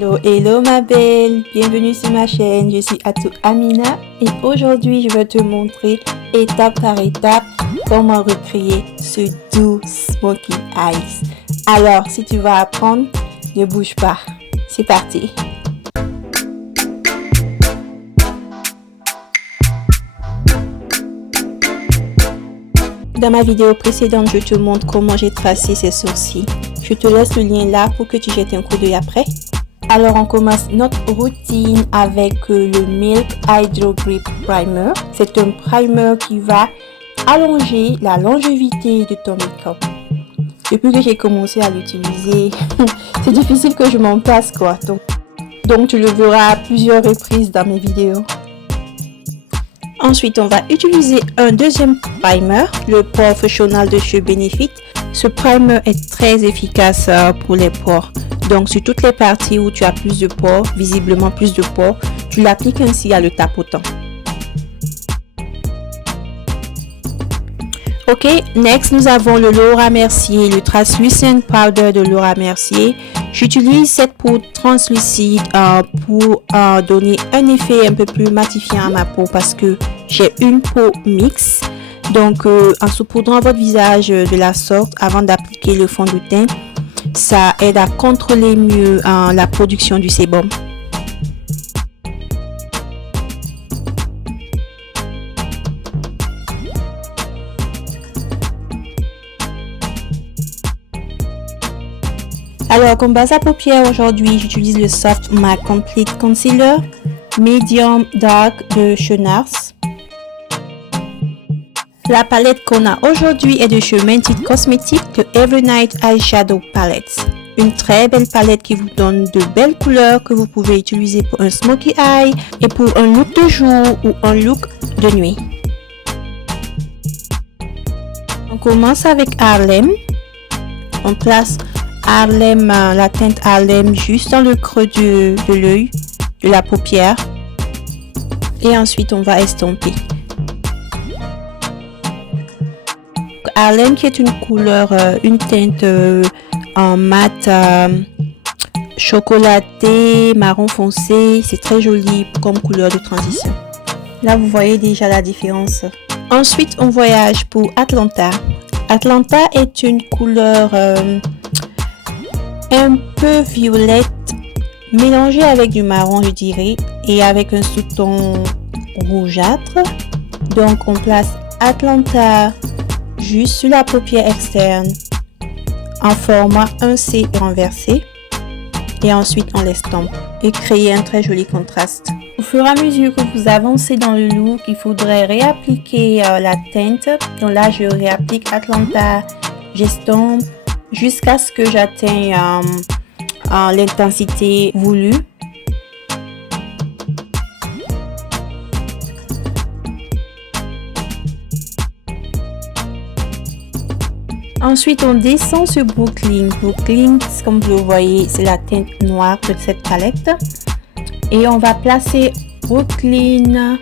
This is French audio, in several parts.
Hello ma belle, bienvenue sur ma chaîne, je suis Atou Amina et aujourd'hui je vais te montrer étape par étape comment recréer ce doux Smokey Eyes. Alors si tu vas apprendre, ne bouge pas, c'est parti. Dans ma vidéo précédente, je te montre comment j'ai tracé ces sourcils. Je te laisse le lien là pour que tu jettes un coup d'œil après. Alors on commence notre routine avec le Milk Hydro Grip Primer. C'est un primer qui va allonger la longévité de ton make-up. Depuis que j'ai commencé à l'utiliser, c'est difficile que je m'en passe quoi. Donc tu le verras à plusieurs reprises dans mes vidéos. Ensuite, on va utiliser un deuxième primer, le Professional de chez Benefit. Ce primer est très efficace pour les pores. Donc, sur toutes les parties où tu as plus de pores, visiblement plus de pores, tu l'appliques ainsi à le tapotant. Ok, next, nous avons le Laura Mercier, le Translucent Powder de Laura Mercier. J'utilise cette poudre translucide pour donner un effet un peu plus matifiant à ma peau parce que j'ai une peau mixte. Donc, en saupoudrant votre visage de la sorte avant d'appliquer le fond de teint, ça aide à contrôler mieux la production du sébum. Alors, comme base à paupières aujourd'hui, j'utilise le Soft Matte Complete Concealer Medium Dark de chez NARS. La palette qu'on a aujourd'hui est de chez Mented Cosmetics de Every Night Eyeshadow Palette. Une très belle palette qui vous donne de belles couleurs que vous pouvez utiliser pour un smokey eye et pour un look de jour ou un look de nuit. On commence avec Harlem. On place Harlem, la teinte Harlem juste dans le creux de l'œil, de la paupière. Et ensuite on va estomper. Harlem qui est une couleur, une teinte en mat chocolaté, marron foncé. C'est très joli comme couleur de transition. Là vous voyez déjà la différence. Ensuite on voyage pour Atlanta. Atlanta est une couleur un peu violette mélangée avec du marron je dirais et avec un sous-ton rougeâtre. Donc on place Atlanta juste sur la paupière externe en format 1C renversé et ensuite on l'estompe et créer un très joli contraste. Au fur et à mesure que vous avancez dans le look, il faudrait réappliquer la teinte. Donc là je réapplique Atlanta, j'estompe jusqu'à ce que j'atteigne l'intensité voulue. Ensuite, on descend sur Brooklyn. Brooklyn, comme vous le voyez, c'est la teinte noire de cette palette. Et on va placer Brooklyn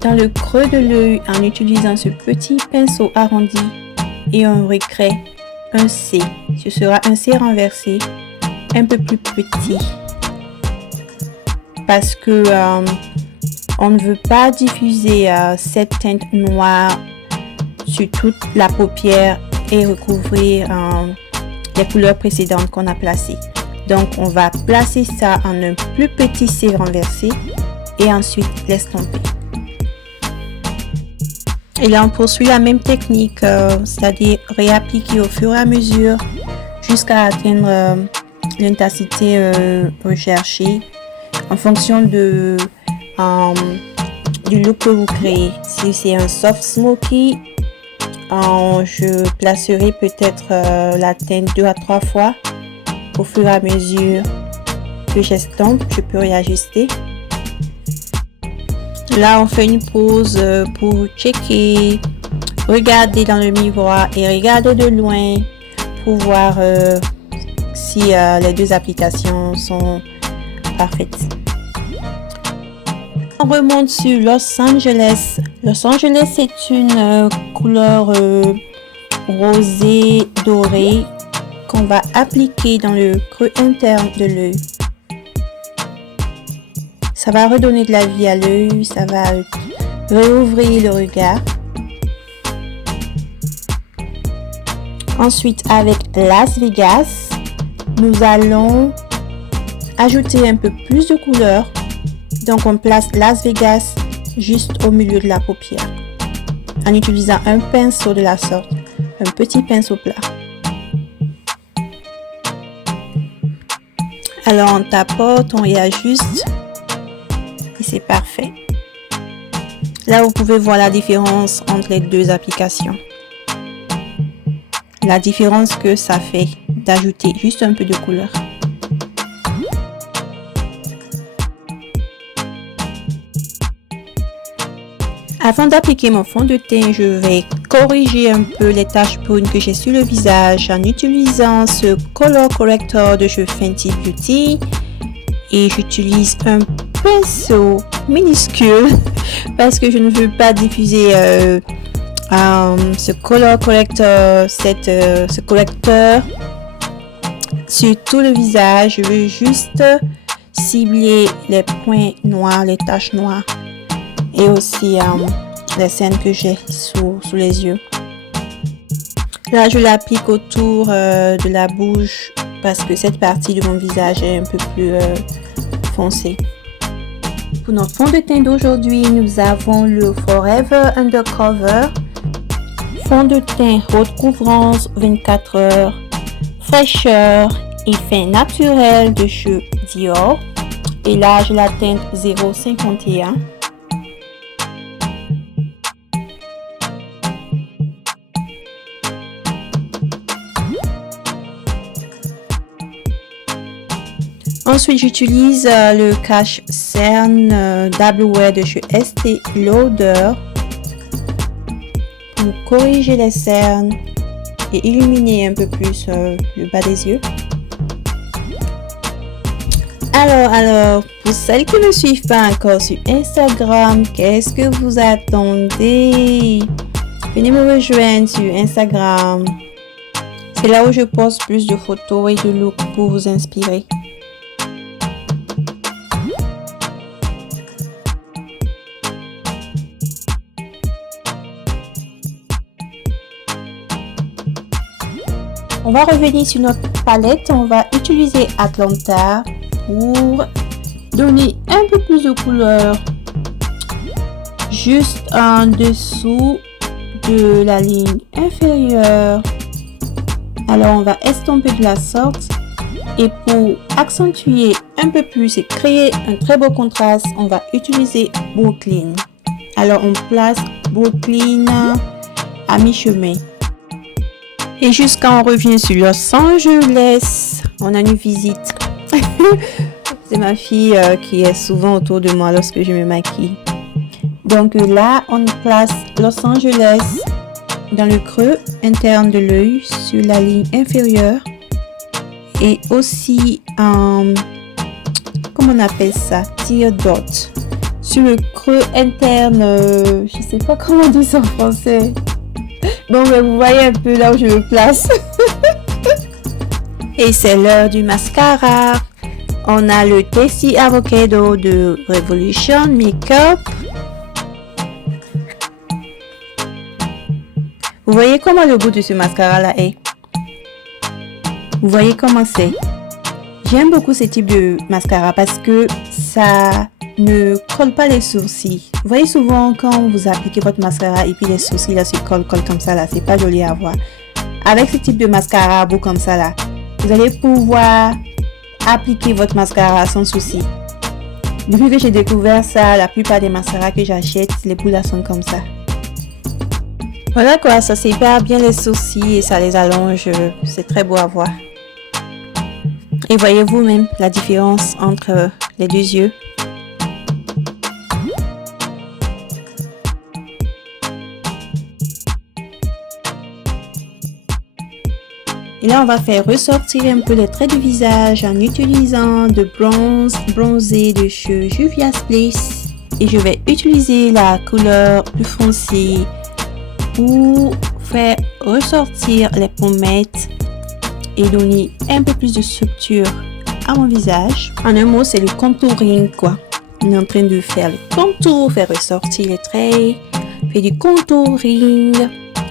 dans le creux de l'œil en utilisant ce petit pinceau arrondi et on recrée un C. Ce sera un C renversé, un peu plus petit. Parce que on ne veut pas diffuser cette teinte noire sur toute la paupière et recouvrir les couleurs précédentes qu'on a placées. Donc on va placer ça en un plus petit C renversé et ensuite l'estomper. Et là on poursuit la même technique, c'est-à-dire réappliquer au fur et à mesure jusqu'à atteindre l'intensité recherchée en fonction du look que vous créez. Si c'est un soft smoky, je placerai peut-être la teinte 2 à 3 fois au fur et à mesure que j'estompe. Je peux réajuster. Là on fait une pause pour checker, regarder dans le miroir et regarder de loin pour voir si les deux applications sont parfaites. On remonte sur Los Angeles. Los Angeles c'est une couleur rosée dorée qu'on va appliquer dans le creux interne de l'œil. Ça va redonner de la vie à l'œil, ça va réouvrir le regard. Ensuite, avec Las Vegas, nous allons ajouter un peu plus de couleur. Donc, on place Las Vegas juste au milieu de la paupière en utilisant un pinceau de la sorte, un petit pinceau plat. Alors, on tapote, on réajuste et c'est parfait. Là, vous pouvez voir la différence entre les deux applications. La différence que ça fait d'ajouter juste un peu de couleur. Avant d'appliquer mon fond de teint, je vais corriger un peu les taches brunes que j'ai sur le visage en utilisant ce Color Corrector de chez Fenty Beauty. Et j'utilise un pinceau minuscule parce que je ne veux pas diffuser ce Color Corrector, ce correcteur sur tout le visage. Je veux juste cibler les points noirs, les taches noires. Et aussi les scènes que j'ai sous les yeux. Là, je l'applique autour de la bouche parce que cette partie de mon visage est un peu plus foncée. Pour notre fond de teint d'aujourd'hui, nous avons le Forever Undercover. Fond de teint haute couvrance 24 heures, fraîcheur et fin naturel de chez Dior. Et là, j'ai la teinte 051. Ensuite, j'utilise le cache cerne Double Wear de chez Estée Lauder pour corriger les cernes et illuminer un peu plus le bas des yeux. Alors, pour celles qui ne me suivent pas encore sur Instagram, qu'est-ce que vous attendez? Venez me rejoindre sur Instagram. C'est là où je poste plus de photos et de looks pour vous inspirer. On va revenir sur notre palette. On va utiliser Atlanta pour donner un peu plus de couleur juste en dessous de la ligne inférieure. Alors, on va estomper de la sorte. Et pour accentuer un peu plus et créer un très beau contraste, on va utiliser Brooklyn. Alors, on place Brooklyn à mi-chemin. Et jusqu'à on revient sur Los Angeles, on a une visite. C'est ma fille qui est souvent autour de moi lorsque je me maquille. Donc là, on place Los Angeles dans le creux interne de l'œil sur la ligne inférieure. Et aussi, comment on appelle ça? Tear dot. Sur le creux interne, je sais pas comment on dit ça en français. Bon, mais vous voyez un peu là où je le place. Et c'est l'heure du mascara. On a le Tasty Avocado de Revolution Makeup. Vous voyez comment le bout de ce mascara là est? Vous voyez comment c'est? J'aime beaucoup ce type de mascara parce que ça ne colle pas les sourcils. Vous voyez souvent quand vous appliquez votre mascara et puis les sourcils là se collent comme ça là, c'est pas joli à voir. Avec ce type de mascara à bout comme ça là, vous allez pouvoir appliquer votre mascara sans souci. Depuis que j'ai découvert ça, la plupart des mascaras que j'achète, les bouts là sont comme ça. Voilà quoi, ça sépare bien les sourcils et ça les allonge, c'est très beau à voir. Et voyez-vous même la différence entre les deux yeux. Et là, on va faire ressortir un peu les traits du visage en utilisant de bronzé de chez Juvia's Place. Et je vais utiliser la couleur plus foncée pour faire ressortir les pommettes et donner un peu plus de structure à mon visage. En un mot, c'est le contouring quoi. On est en train de faire le contour, faire ressortir les traits, faire du contouring.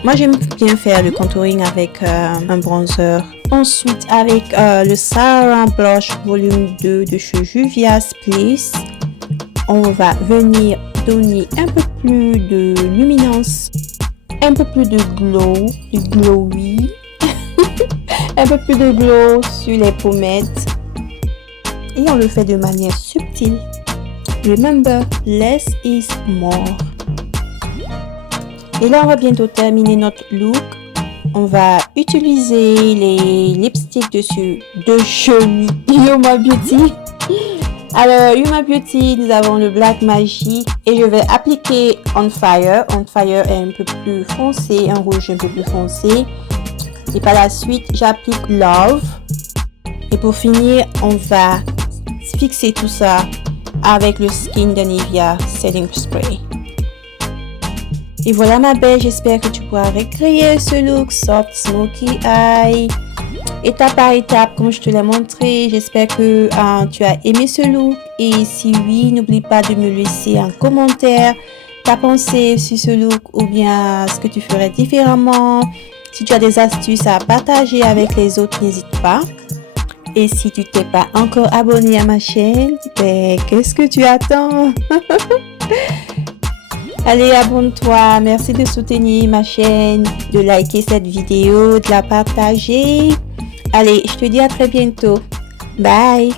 Moi, j'aime bien faire le contouring avec un bronzer. Ensuite, avec le Sarah Blush Volume 2 de chez Juvia's Place, on va venir donner un peu plus de luminance, un peu plus de glowy, un peu plus de glow sur les pommettes. Et on le fait de manière subtile. Remember, less is more. Et là, on va bientôt terminer notre look. On va utiliser les lipsticks de chez Yoma Beauty. Alors, Yoma Beauty, nous avons le Black Magic et je vais appliquer On Fire. On Fire est un peu plus foncé, un rouge un peu plus foncé. Et par la suite, j'applique Love. Et pour finir, on va fixer tout ça avec le Skin de Nivea Setting Spray. Et voilà ma belle, j'espère que tu pourras recréer ce look soft smoky eye étape par étape comme je te l'ai montré. J'espère que tu as aimé ce look et si oui, n'oublie pas de me laisser un commentaire ta pensée sur ce look ou bien ce que tu ferais différemment. Si tu as des astuces à partager avec les autres, n'hésite pas. Et si tu t'es pas encore abonné à ma chaîne, ben, qu'est-ce que tu attends? Allez, abonne-toi. Merci de soutenir ma chaîne, de liker cette vidéo, de la partager. Allez, je te dis à très bientôt. Bye!